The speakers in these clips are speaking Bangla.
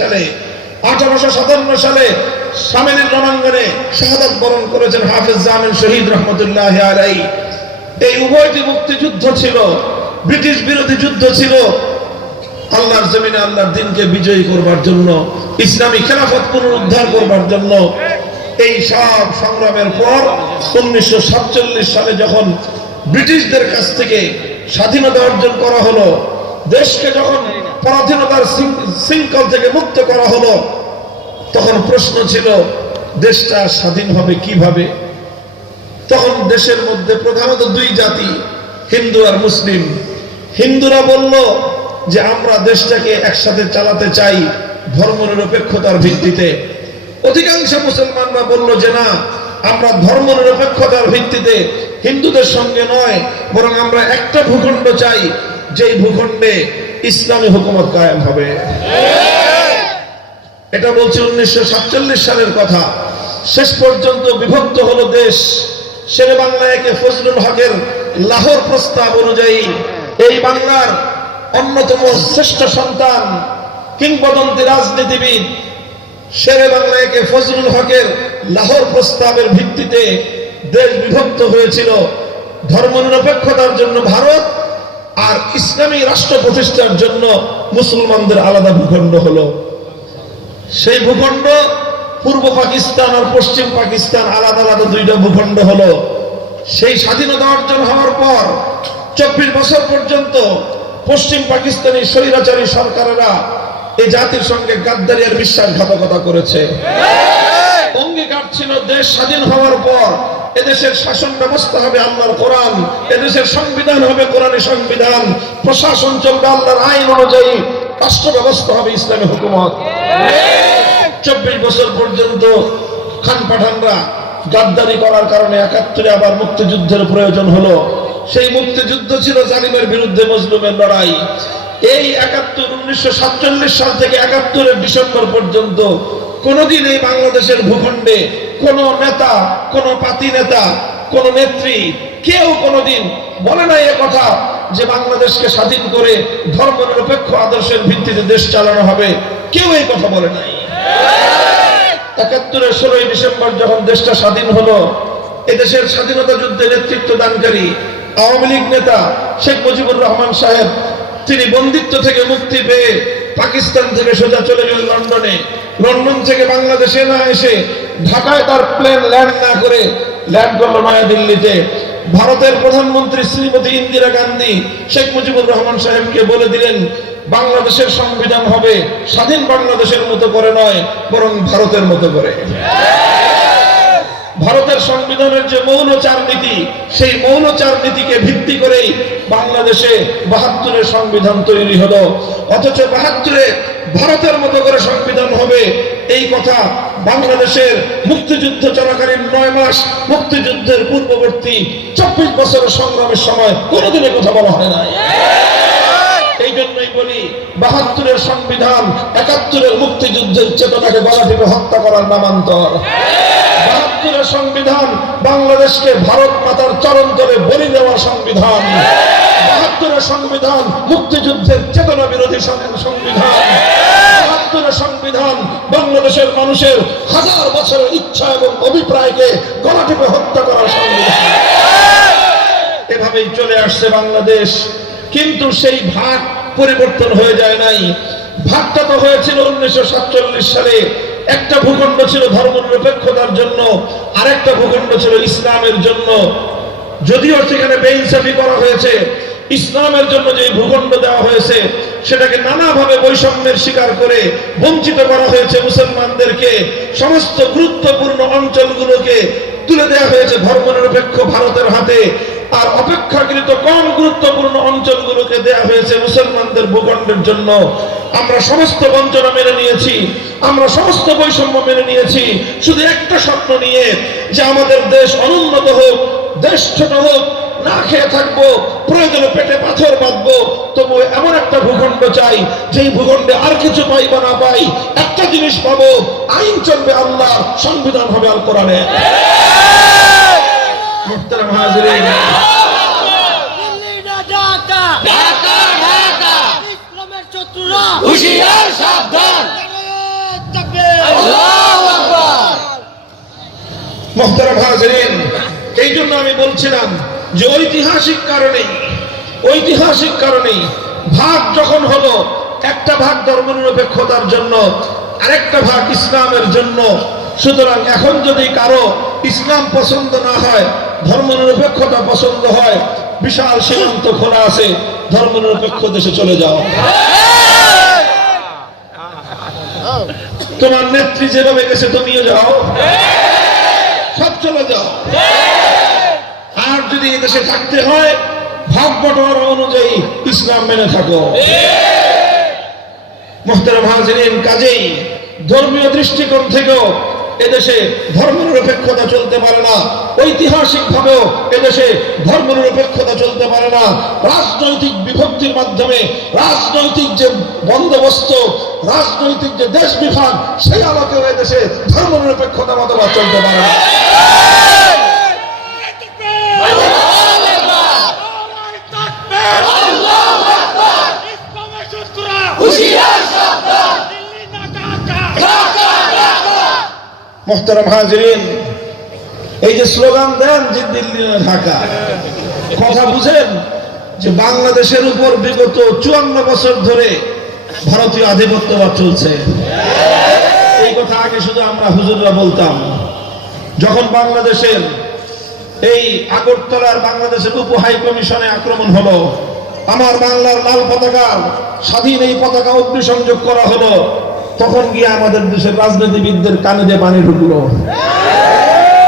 সালে, আঠারোশো সাতান্ন সালে সামিনের রণাঙ্গনে শাহাদাত বরণ করেছেন হাফিজ জামিন শহীদ রহমতুল্লাহ আলাই এই উভয়টি মুক্তিযুদ্ধ ছিল, ব্রিটিশ বিরোধী যুদ্ধ ছিল। আল্লাহর জমিনে আল্লাহর দিনকে বিজয়ী করবার জন্য, ইসলামী খেলাফত পুনরুদ্ধার করবার জন্য, এই সব সংগ্রামের পর উনিশশো সাতচল্লিশ সালে যখন ব্রিটিশদের কাছ থেকে স্বাধীনতা অর্জন করা হলো, দেশকে যখন পরাধীনতার শৃঙ্খল থেকে মুক্ত করা হলো। তখন প্রশ্ন ছিল, দেশটা স্বাধীন হবে কীভাবে? তখন দেশের মধ্যে প্রধানত দুই জাতি, হিন্দু আর মুসলিম। হিন্দুরা বলল যে, আমরা দেশটাকে একসাথে চালাতে চাই ধর্মনিরপেক্ষতার ভিত্তিতে। অধিকাংশ মুসলমানরা বলল যে, না, আমরা ধর্মনিরপেক্ষতার ভিত্তিতে হিন্দুদের সঙ্গে নয়, বরং আমরা একটা ভূখণ্ড চাই, যেই ভূখণ্ডে ইসলামী হুকুমত কায়েম হবে। এটা বলছে উনিশশো সাতচল্লিশ সালের কথা। শেষ পর্যন্ত বিভক্ত হলো দেশ। শেরে বাংলা একে ফজলুল হকের লাহোর প্রস্তাব অনুযায়ী এই বাংলার অন্যতম শ্রেষ্ঠ সন্তান, কিংবদন্তি রাজনীতিবিদ শেরে বাংলা একে ফজলুল হকের লাহোর প্রস্তাবের ভিত্তিতে দেশ বিভক্ত হয়েছিল। ধর্মনিরপেক্ষতার জন্য ভারত আর ইসলামী রাষ্ট্র প্রতিষ্ঠার জন্য মুসলমানদের আলাদা ভূখণ্ড হলো। সেই ভূখণ্ড পূর্ব পাকিস্তান আর পশ্চিম পাকিস্তান আলাদা আলাদা দুইটা ভূখণ্ড হলো। সেই স্বাধীনতা অর্জন হওয়ার পর চব্বিশ বছর পর্যন্ত পশ্চিম পাকিস্তানি স্বৈরাচারী সরকারেরা এই জাতির সঙ্গে গাদ্দারি আর বিশ্বাসঘাতকতা করেছে। অঙ্গীকার ছিল দেশ স্বাধীন হওয়ার পর এদেশের শাসন ব্যবস্থা হবে আল্লাহর কোরআন, এদেশের সংবিধান হবে কোরআনী সংবিধান, প্রশাসন চলবে আল্লাহর আইন অনুযায়ী, রাষ্ট্র ব্যবস্থা হবে ইসলামী হুকুমত। চব্বিশ বছর পর্যন্ত খান পাঠানরা গাদ্দারি করার কারণে একাত্তরে আবার মুক্তিযুদ্ধের প্রয়োজন হলো। সেই মুক্তিযুদ্ধ ছিল জালিমের বিরুদ্ধে মজলুমের লড়াই। এই একাত্তর উনিশশো সাতচল্লিশ সাল থেকে একাত্তরের ডিসেম্বর পর্যন্ত কোনোদিন এই বাংলাদেশের ভূখণ্ডে কোন নেতা, কোন পাতি নেতা, কোন নেত্রী কেউ কোনোদিন বলে নাই এ কথা যে বাংলাদেশকে স্বাধীন করে ধর্ম নিরপেক্ষ আদর্শের ভিত্তিতে দেশ চালানো হবে। কেউ এই কথা বলে নাই। একাত্তরের ষোলোই ডিসেম্বর যখন দেশটা স্বাধীন হলো, এদেশের স্বাধীনতা যুদ্ধে নেতৃত্ব দানকারী আওয়ামী লীগ নেতা শেখ মুজিবুর রহমান সাহেব, তিনি বন্দিত্ব থেকে মুক্তি পেয়ে পাকিস্তান থেকে সোজা চলে গেলেন লন্ডনে। লন্ডন থেকে বাংলাদেশে না এসে ঢাকায় তার প্লেন ল্যান্ড না করে ল্যান্ড করল নয়াদিল্লিতে ভারতের প্রধানমন্ত্রী শ্রীমতী ইন্দিরা গান্ধী শেখ মুজিবুর রহমান সাহেবকে বলে দিলেন, বাংলাদেশের সংবিধান হবে স্বাধীন বাংলাদেশের মতো করে নয়, বরং ভারতের মতো করে। ভারতের সংবিধানের যে মৌলচার নীতি, সেই মৌলচার নীতিকে ভিত্তি করেই বাংলাদেশে বাহাত্তরের সংবিধান তৈরি হলো। অথচ বাহাত্তরে ভারতের মতো করে সংবিধান হবে। এই কথা বাংলাদেশের মুক্তিযুদ্ধ চলাকালীন নয় মাস, মুক্তিযুদ্ধের পূর্ববর্তী চব্বিশ বছরের সংগ্রামের সময় কোনোদিনে কথা বলা হয় নাই। এই জন্যই বলি, বাহাত্তরের সংবিধান একাত্তরের মুক্তিযুদ্ধের চেতনাকে গলা টিপে হত্যা করার নামান্তর। বাহাত্তরের সংবিধান বাংলাদেশকে ভারত মাতার চরণ তলে বলি দেওয়ার সংবিধান। বাহাত্তরের সংবিধান, মুক্তিযুদ্ধের চেতনা বিরোধী সংবিধান। সংবিধান, বাংলাদেশের মানুষের হাজার বছরের ইচ্ছা এবং অভিপ্রায়কে গলা হত্যা করার সংবিধান। এভাবেই চলে আসছে বাংলাদেশ। কিন্তু সেই ভাগ পরিবর্তন হয়ে যায় নাই। ভাগটা তো হয়েছিল উনিশশো সাতচল্লিশ সালে। একটা ভূখণ্ড ছিল ধর্ম ধর্মনিরপেক্ষতার জন্য, আরেকটা ভূখণ্ড ছিল ইসলামের জন্য। যদিও সেখানে বেইনসাফি করা হয়েছে ইসলামের জন্য যে ভূখণ্ড দেওয়া হয়েছে, সেটাকে নানাভাবে বৈষম্যের শিকার করে বঞ্চিত করা হয়েছে মুসলমানদেরকে। সমস্ত গুরুত্বপূর্ণ অঞ্চলগুলোকে তুলে দেওয়া হয়েছে ধর্মনিরপেক্ষ ভারতের হাতে। আর অপেক্ষাকৃত কম গুরুত্বপূর্ণ অঞ্চলগুলোকে দেয়া হয়েছে মুসলমানদের ভূখণ্ডের জন্য। আমরা সমস্ত বঞ্চনা মেনে নিয়েছি, আমরা সমস্ত বৈষম্য মেনে নিয়েছি। শুধু একটা স্বপ্ন নিয়ে যে আমাদের দেশ অনুন্নত হোক দেশ ছোট হোক না খেয়ে থাকব প্রয়োজন পেটে পাথর বাঁধবো। তবু এমন একটা ভূখণ্ড চাই যেই ভূখণ্ডে আর কিছু পাই বা না পাই একটা জিনিস পাবো আইন চলবে আল্লাহ সংবিধান হবে আল কোরআনে এই জন্য আমি বলছিলাম যে ঐতিহাসিক কারণেই ঐতিহাসিক কারণেই ভাগ যখন হলো, একটা ভাগ ধর্মনিরপেক্ষতার জন্য, আরেকটা ভাগ ইসলামের জন্য। সুতরাং এখন যদি কারও ইসলাম পছন্দ না হয়, ধর্মনিরপেক্ষতা পছন্দ হয়, বিশাল সীমান্ত খোলা আছে, ধর্মনিরপেক্ষ দেশে চলে যাও। তোমার নেত্রী যেভাবে গেছে তুমিও যাও। সব চলে যাও। যদি এদেশে থাকতে হয় ভাগ বটোয়ারা অনুযায়ী ইসলাম মেনে থাকো। কাজেই ধর্মীয় দৃষ্টিকোণ থেকেও এদেশে ধর্মনিরপেক্ষতা চলতে পারে না। ঐতিহাসিক ভাবেও এদেশে ধর্মনিরপেক্ষতা চলতে পারে না। রাজনৈতিক বিভক্তির মাধ্যমে রাজনৈতিক যে বন্দোবস্ত, রাজনৈতিক যে দেশ বিভাগ, সেই আলোকেও এদেশে ধর্মনিরপেক্ষতা মতবাদ চলতে পারে না। এই যে স্লোগান দেন যে দিল্লি ঢাকা, কথা বুঝেন যে বাংলাদেশের উপর বিগত চুয়ান্ন বছর ধরে ভারতীয় আধিপত্যবাদ চলছে। এই কথা আগে শুধু আমরা হুজুররা বলতাম, যখন বাংলাদেশের এই আগরতলার বাংলাদেশের উপ হাই কমিশনে আক্রমণ হলো। আমার বাংলার লাল পতাকার স্বাধীন এই পতাকা অগ্নিসংযোগ করা হলো। তখন গিয়ে আমাদের দেশের রাজনীতিবিদদের কানে দিয়ে পানি ঢুকলো।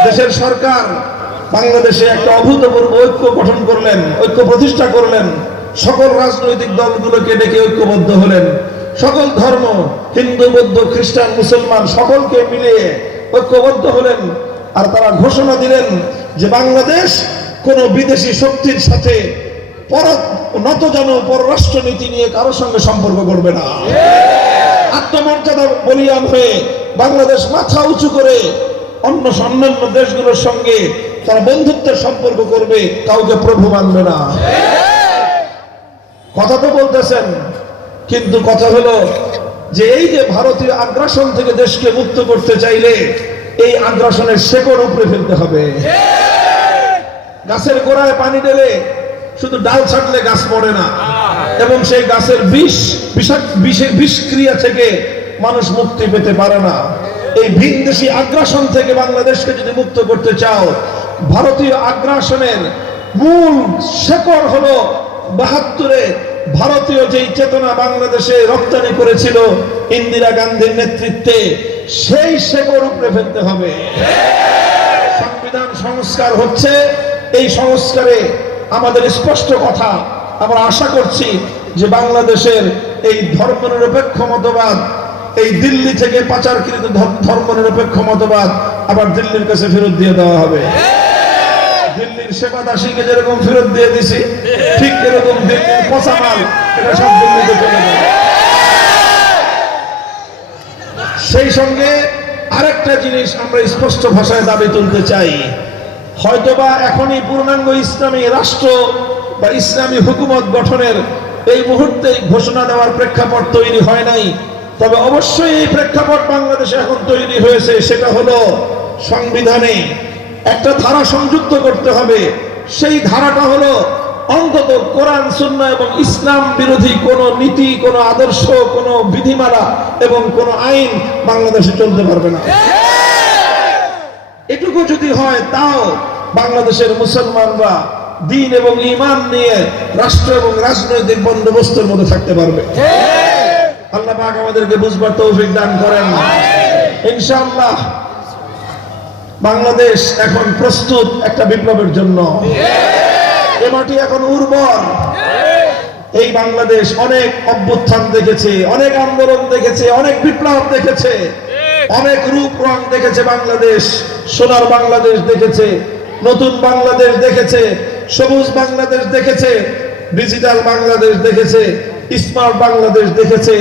দেশের সরকার বাংলাদেশে একটা অভূতপূর্ব ঐক্য গঠন করলেন, ঐক্য প্রতিষ্ঠা করলেন। সকল রাজনৈতিক দলগুলোকে ডেকে ঐক্যবদ্ধ হলেন। সকল ধর্ম, হিন্দু, বৌদ্ধ, খ্রিস্টান, মুসলমান সকলকে মিলিয়ে ঐক্যবদ্ধ হলেন। আর তারা ঘোষণা দিলেন যে বাংলাদেশ কোন বিদেশি শক্তির সাথে পররাষ্ট্র নীতি নিয়ে কারোর সঙ্গে সম্পর্ক করবে না। আত্মমর্যাদা বলিয়ান হয়ে বাংলাদেশ মাথা উঁচু করে অন্য অন্যান্য দেশগুলোর সঙ্গে তারা বন্ধুত্বের সম্পর্ক করবে কাউকে প্রভু মানবে না। কথা তো বলতেছেন, কিন্তু কথা হলো যে এই যে ভারতীয় আগ্রাসন থেকে দেশকে মুক্ত করতে চাইলে এই আগ্রাসনের শেকড় উপরে ফেলতে হবে। গাছের গোড়ায় পানি ঢেলে শুধু ডাল ছাড়লে গাছ মরে না। এবং সেই গাছের বিষ বিষের বিষক্রিয়া থেকে মানুষ মুক্তি পেতে পারে না। এই ভিনদেশি আগ্রাসন থেকে বাংলাদেশকে যদি মুক্ত করতে চাও, ভারতীয় আগ্রাসনের মূল শেকড় হলো বাহাত্তরে ভারতীয় যেই চেতনা বাংলাদেশে রপ্তানি করেছিল ইন্দিরা গান্ধীর নেতৃত্বে সেই শেকড় উপরে ফেলতে হবে। সংবিধান সংস্কার হচ্ছে, এই সংস্কারে আমাদের স্পষ্ট কথা। আমরা আশা করছি যে বাংলাদেশের এই ধর্মনিরপেক্ষ মতবাদ, এই দিল্লি থেকে পাচারকৃত ধর্মনিরপেক্ষ মতবাদ আবার দিল্লির কাছে ফেরত দিয়ে দেওয়া হবে। দিল্লির সেবা দাসীকে যেরকম ফেরত দিয়ে দিছি, ঠিক এরকম দিল্লির পচা মাল এটা সব দিল্লিতে চলে যাবে। সেই সঙ্গে আরেকটা জিনিস আমরা স্পষ্ট ভাষায় দাবি তুলতে চাই। হয়তোবা এখনই পূর্ণাঙ্গ ইসলামী রাষ্ট্র বা ইসলামী হুকুমত গঠনের এই মুহূর্তে ঘোষণা দেওয়ার প্রেক্ষাপট তৈরি হয় নাই। তবে অবশ্যই এই প্রেক্ষাপট বাংলাদেশে এখন তৈরি হয়েছে, সেটা হলো সংবিধানে একটা ধারা সংযুক্ত করতে হবে। সেই ধারাটা হলো অন্তত কোরআন শূন্য এবং ইসলাম বিরোধী কোন নীতি, কোন আদর্শ, কোন বিধিমালা এবং কোন আইন বাংলাদেশে চলতে পারবে না। এটুকু যদি হয়, তাও বাংলাদেশের মুসলমানরা দিন এবং ইমান নিয়ে রাষ্ট্র এবং রাজনৈতিক বন্দোবস্তের মধ্যে থাকতে পারবে। আল্লাহ পাক আমাদেরকে বুঝবার তৌফিক দান করেন। ইনশাআল্লাহ বাংলাদেশ এখন প্রস্তুত একটা বিপ্লবের জন্য। এ মাটি এখন উর্বর। এই বাংলাদেশ অনেক অভ্যুত্থান দেখেছে, অনেক আন্দোলন দেখেছে, অনেক বিপ্লব দেখেছে, অনেক রূপ রং দেখেছে বাংলাদেশ, সোনার বাংলাদেশ দেখেছে, নতুন বাংলাদেশ দেখেছে, সবুজ বাংলাদেশ দেখেছে, ডিজিটাল বাংলাদেশ দেখেছে, স্মার্ট বাংলাদেশ দেখেছে,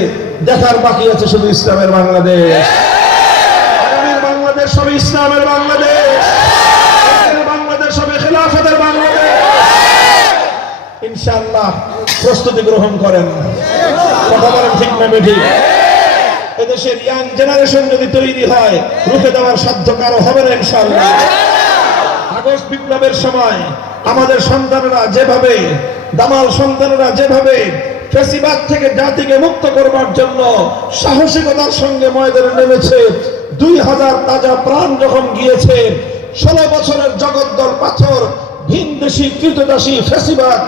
দেখার বাকি আছে শুধু ইসলামের বাংলাদেশ। বাংলাদেশ সবে ইসলামের বাংলাদেশ। বাংলাদেশ সবে বাংলাদেশ ইনশাআল্লাহ প্রস্তুতি গ্রহণ করেন। কথা বলেন ঠিক না ঠিক এদেশের ইয়াং জেনারেশন যদি তৈরি হয়, রুখে দেওয়ার সাধ্য কারও হবে না ইনশাআল্লাহ। আগস্ট বিপ্লবের সময় আমাদের সন্তানেরা যেভাবে, দামাল সন্তানেরা যেভাবে ফেসিবাদ থেকে জাতিকে মুক্ত করবার জন্য সাহসিকতার সঙ্গে ময়দানে নেমেছে, দুই হাজার তাজা প্রাণ যখন গিয়েছে, ষোলো বছরের জগদ্দল পাথর, ভিনদেশি কীটদাসী ফেসিবাদ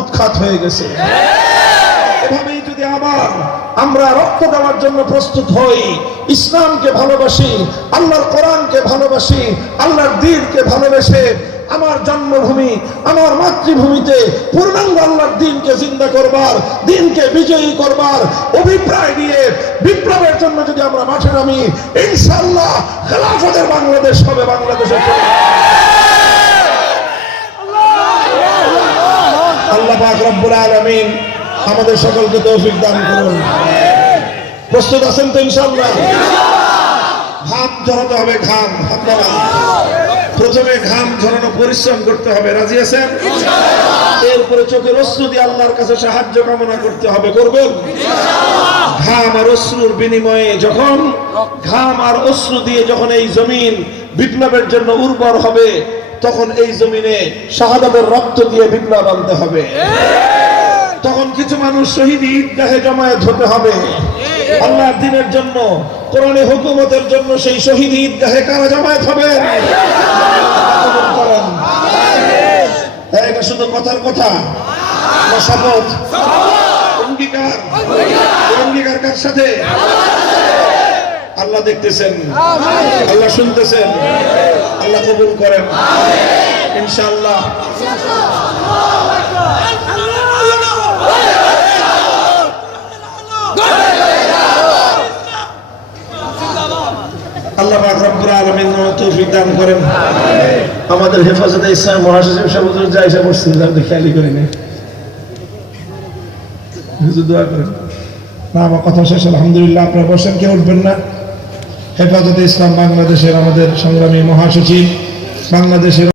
উৎখাত হয়ে গেছে। এভাবেই যদি আবার আমরা রক্ত দেওয়ার জন্য প্রস্তুত হই, ইসলামকে ভালোবাসি, আল্লাহর কোরআনকে ভালোবাসি, আল্লাহর দিনকে ভালোবেসে আমার জন্মভূমি, আমার মাতৃভূমিতে পূর্ণাঙ্গ আল্লাহর দিনকে চিন্তা করবার, দিনকে বিজয়ী করবার অভিপ্রায় নিয়ে বিপ্লবের জন্য যদি আমরা মাঠে নামি ইনশাল্লাহ খেলাফতের বাংলাদেশ হবে, বাংলাদেশের জন্য। আল্লাহ পাক রব্বুল আলামিন আমাদের সকলকে তৌফিক দান করুন। প্রস্তুত আছেন তো ইনশাআল্লাহ? ঘাম ঝরাতে হবে ঘাম আপনারা প্রথমে ঘাম ঝরানো পরিশ্রম করতে হবে রাজি আছেন? এরপরে চোখের অশ্রু দিয়ে আল্লাহর কাছে সাহায্য কামনা করতে হবে করবেন? ঘাম আর অশ্রুর বিনিময়ে যখন ঘাম আর অশ্রু দিয়ে যখন এই জমিন বিপ্লবের জন্য উর্বর হবে তখন এই জমিনে শাহাদাতের রক্ত দিয়ে বিপ্লব আনতে হবে। তখন কিছু মানুষ শহীদ ঈদগাহে জমায়েত হতে হবে। আল্লাহর দিনের জন্য কোরআনে হুকুমতের জন্য সেই শহীদ ঈদগাহে কারা জমায়েত হবে? এটা শুধু কথার কথা। শপথ। অঙ্গীকার। অঙ্গীকার কার সাথে? আল্লাহ দেখতেছেন। আল্লাহ শুনতেছেন। আল্লাহ কবুল করেন। ইনশাআল্লাহ। আল্লাহ রব্বুল আলামিন তৌফিক দান করেন। আমাদের হেফাজতে ইসলাম মহাসচিব সাহেব যা এসে বসছেন আপনি খেয়ালই করি না। হুজুর দোয়া করেন। না আমার কথা শেষ আলহামদুলিল্লাহ আপনারা বসেন কেউ উঠবেন না। হেফাজতে ইসলাম বাংলাদেশের আমাদের সংগ্রামী মহাসচিব বাংলাদেশের